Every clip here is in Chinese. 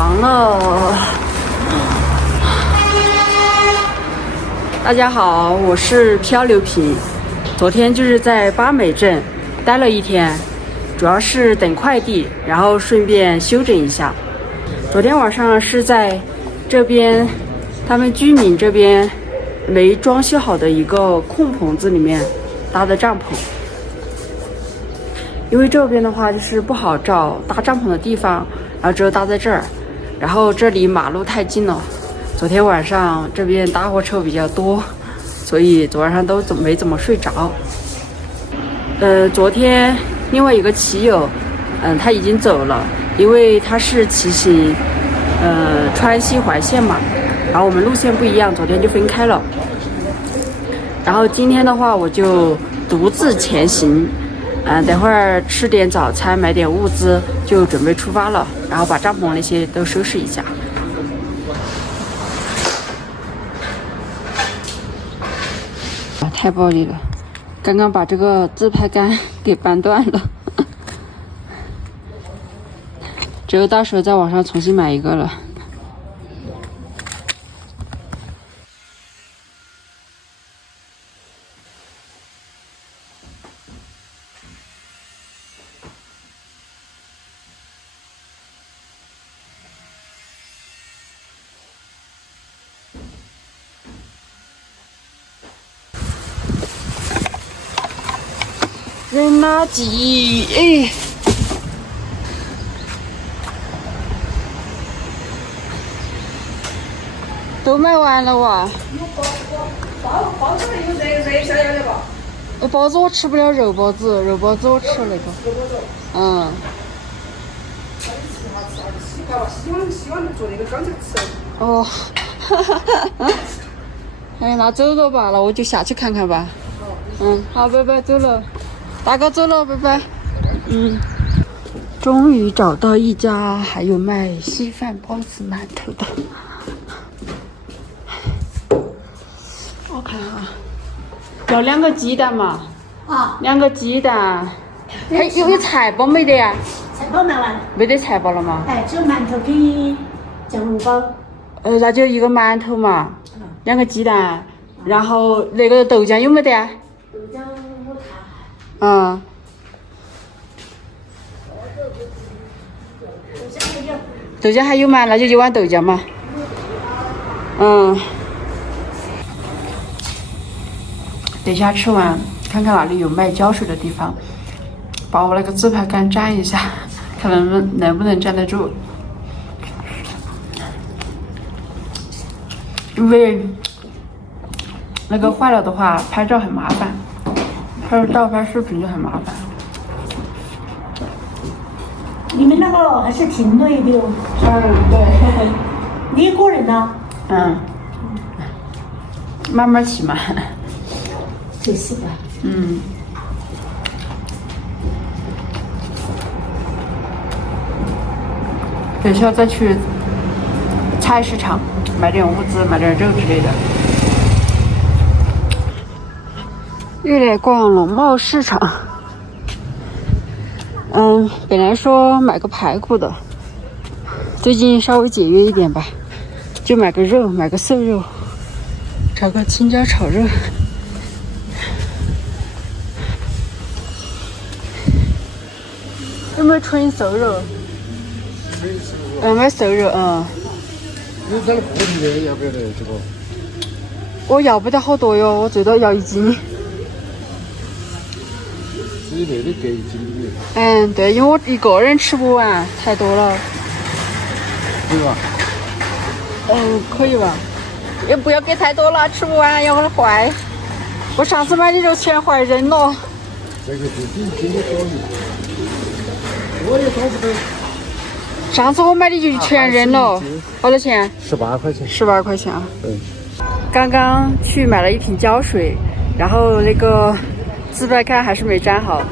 床了。大家好，我是漂流瓶。昨天就是在巴美镇待了一天，主要是等快递，然后顺便休整一下。昨天晚上是在这边他们居民这边没装修好的一个空棚子里面搭的帐篷。因为这边的话就是不好找搭帐篷的地方，然后只有搭在这儿，然后这里马路太近了。昨天晚上这边大货车比较多，所以昨晚上都没怎么睡着。昨天另外一个骑友，他已经走了，因为他是骑行川西环线嘛，然后我们路线不一样，昨天就分开了。然后今天的话，我就独自前行。等会儿吃点早餐，买点物资，就准备出发了。然后把帐篷那些都收拾一下。太暴力了！刚刚把这个自拍杆给扳断了，只有到时候在网上重新买一个了。扔垃圾，哎，都卖完了哇！包子有热想要的吧？包子我吃不了肉包子，肉包子我吃那个。嗯。希望做那个刚才吃。哦，哎，那走了吧，那我就下去看看吧。好，拜拜，走了。大哥走了，拜拜。终于找到一家还有卖稀饭、包子、馒头的。我看啊，要2个鸡蛋嘛。2个鸡蛋。还有菜包没得呀？菜包卖完了。没得菜包了吗？只有馒头跟酱肉包。那就1个馒头嘛，2个鸡蛋，然后那个豆浆有没得啊？豆浆我看。豆浆还有吗？那就1碗豆浆嘛。等一下吃完，看看哪里有卖胶水的地方，把我那个自拍杆粘一下，看能不能站得住。因为那个坏了的话，拍照很麻烦，拍照拍视频就很麻烦。你们那个还是挺累的哦。对。你一个人呢？慢慢骑嘛。就是吧。等一下再去菜市场买点物资，买点肉之类的。又来逛农贸市场。本来说买个排骨的，最近稍微节约一点吧，就买个肉，买个瘦肉，炒个青椒炒肉。有没有纯瘦肉？买瘦肉。有这个不提的，要不要的这个？我要不得好多哟，我最多要1斤。之类的给1斤的。对，因为我一个人吃不完，太多了。可以吧？可以吧？也不要给太多了，吃不完要坏。我上次买的肉全坏扔了。这个就1斤的可以。我也找不到。上次我买的就全扔了，多少钱？18块钱。18块钱啊。刚刚去买了1瓶胶水，然后那个自拍杆还是没粘好，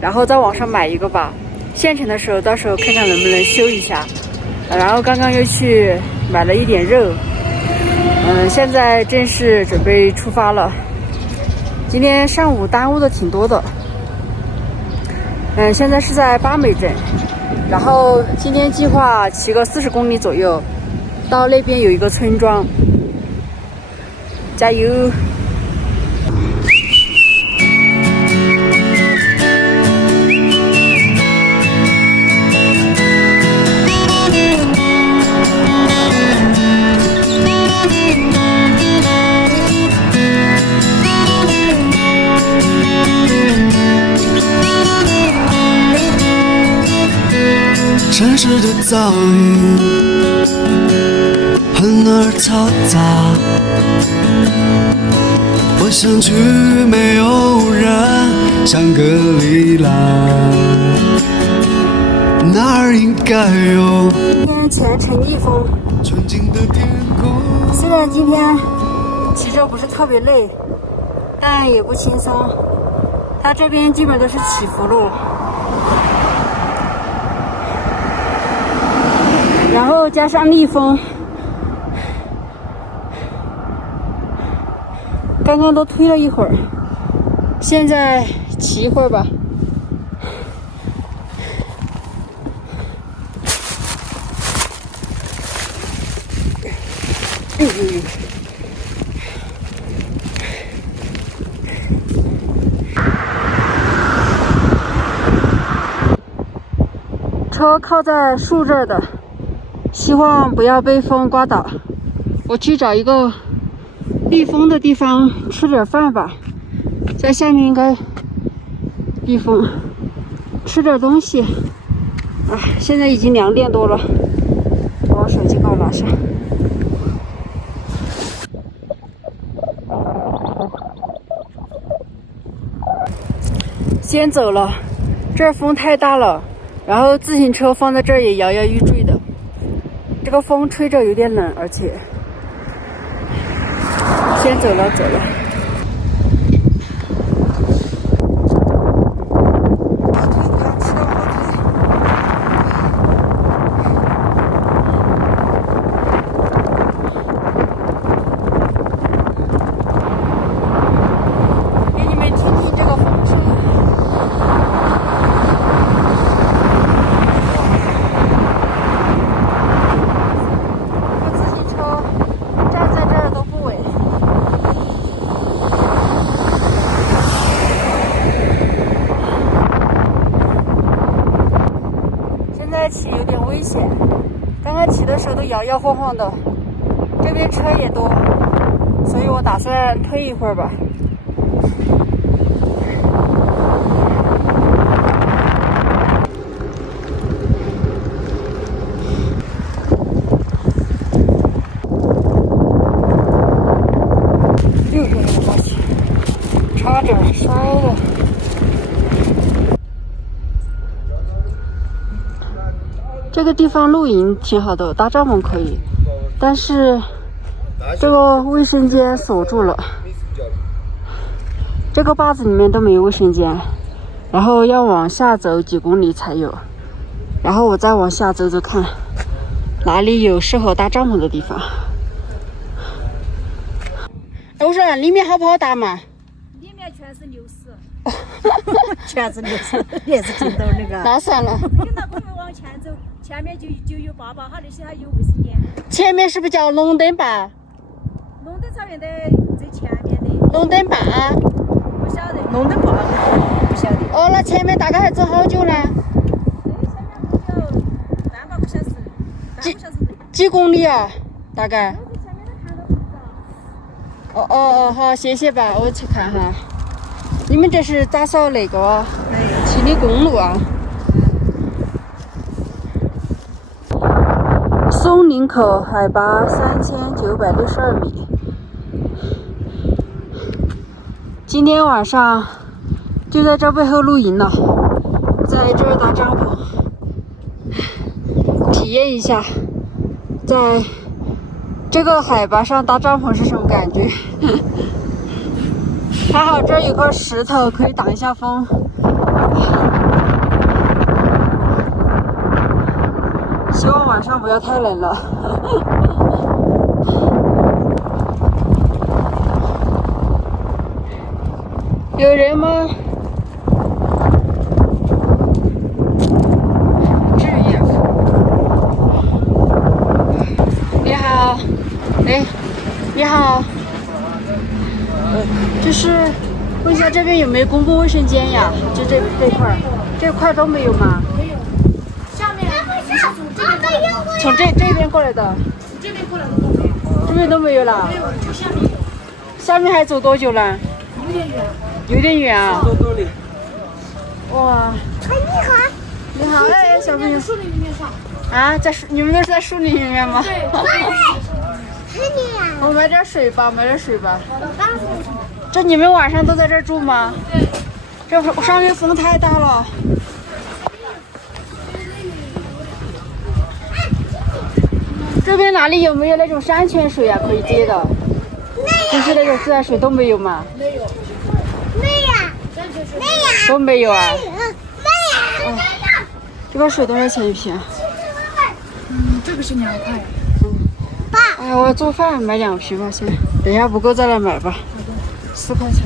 然后在网上买一个吧。县城的时候，到时候看看能不能修一下。然后刚刚又去买了一点肉。现在正式准备出发了。今天上午耽误的挺多的。现在是在巴美镇。然后今天计划骑个40公里左右，到那边有一个村庄。加油！城市的噪音很而嘈杂，我想去没有人，香格里拉，那儿应该有今天全程逆风，纯净的天空。虽然今天骑车不是特别累，但也不轻松。它这边基本都是起伏路。然后加上逆风，刚刚都推了一会儿，现在骑一会儿吧。车靠在树这儿的。希望不要被风刮倒。我去找一个避风的地方吃点饭吧，在下面应该避风，吃点东西。啊，现在已经2点多了，把我手机给我拿上。先走了，这儿风太大了，然后自行车放在这儿也摇摇欲坠的。这个风吹着有点冷，而且先走了。给你们听听这个风声。骑有点危险，刚刚骑的时候都摇摇晃晃的，这边车也多，所以我打算退一会儿吧。又给我过去，差点摔了。这个地方露营挺好的，搭帐篷可以，但是这个卫生间锁住了，这个坝子里面都没有卫生间，然后要往下走几公里才有，然后我再往下走走看哪里有适合搭帐篷的地方。我说里面好不好搭嘛？里面全是牛屎，全是牛屎，也是听到那个。那算了。跟到我们往前走，前面就有坝坝，它那些还有卫生间。前面是不是叫龙灯坝？龙灯草原的最前面的。龙灯坝？不晓得。龙灯坝不晓得。哦，那前面大概还走好久呢？前面有半个小时，半个小时。几公里啊？大概？哦，好，谢谢吧，我去看哈。你们这是咋扫那个7里公路啊？松林口海拔3962米。今天晚上就在这背后露营了，在这儿搭帐篷，体验一下在这个海拔上搭帐篷是什么感觉。还好这儿有块石头可以挡一下风。希望晚上不要太冷了。有人吗？至于。就是问一下这边有没有公共卫生间呀？就这块都没有吗？没有。下面从这边过来的，这边过来的都没有。这边都没有了。没有，就下面有。下面还走多久呢？有点远。有点远啊。多里。哇。你好，哎，小朋友。树林里面上。啊，你们都是在树林里面吗？对。我买点水吧，这你们晚上都在这儿住吗？对。这上面风太大了。这边哪里有没有那种山泉水啊？可以接的？就是那种自来水都没有吗？没有。都没有啊？这个水多少钱一瓶？这个是2块。哎，我要做饭，买2瓶吧，先。等一下不够再来买吧。4块钱。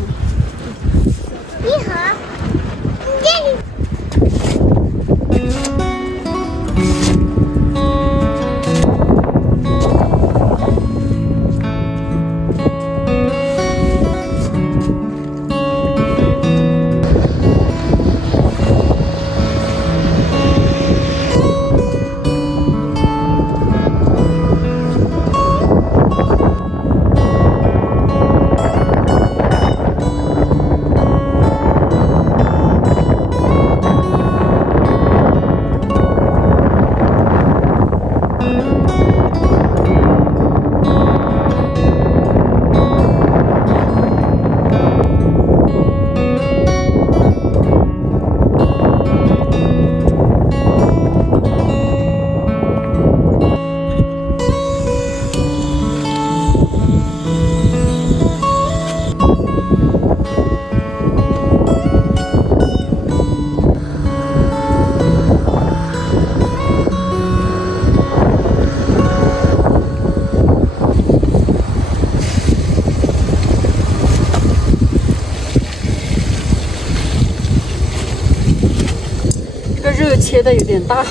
肉切的有点大，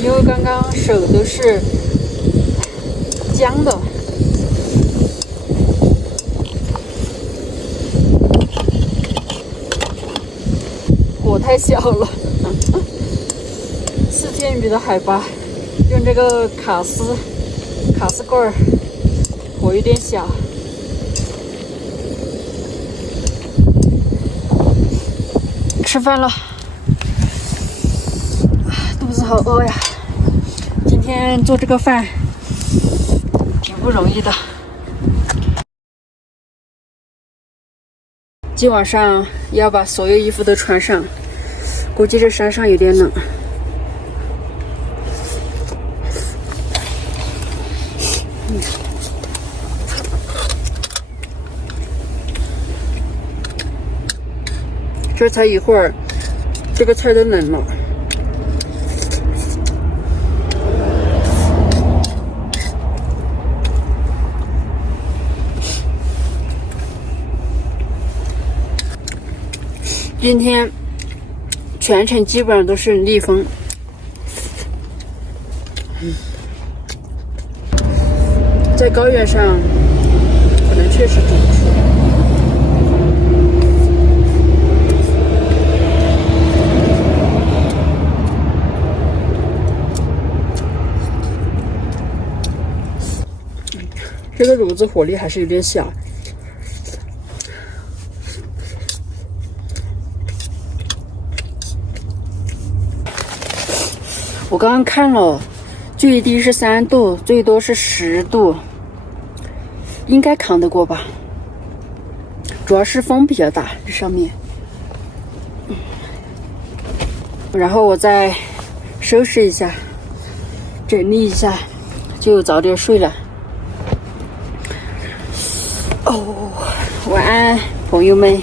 因为刚刚手都是僵的。火太小了，4000米的海拔，用这个卡斯罐儿，火有点小。吃饭了。肚子好饿呀！今天做这个饭挺不容易的。今晚上要把所有衣服都穿上，估计这山上有点冷。这才一会儿，这个菜都冷了。今天全程基本上都是逆风，在高原上可能确实堵住。这个炉子火力还是有点小。我刚刚看了，最低是3度，最多是10度，应该扛得过吧？主要是风比较大，这上面。然后我再收拾一下，整理一下，就早点睡了。哦，晚安，朋友们。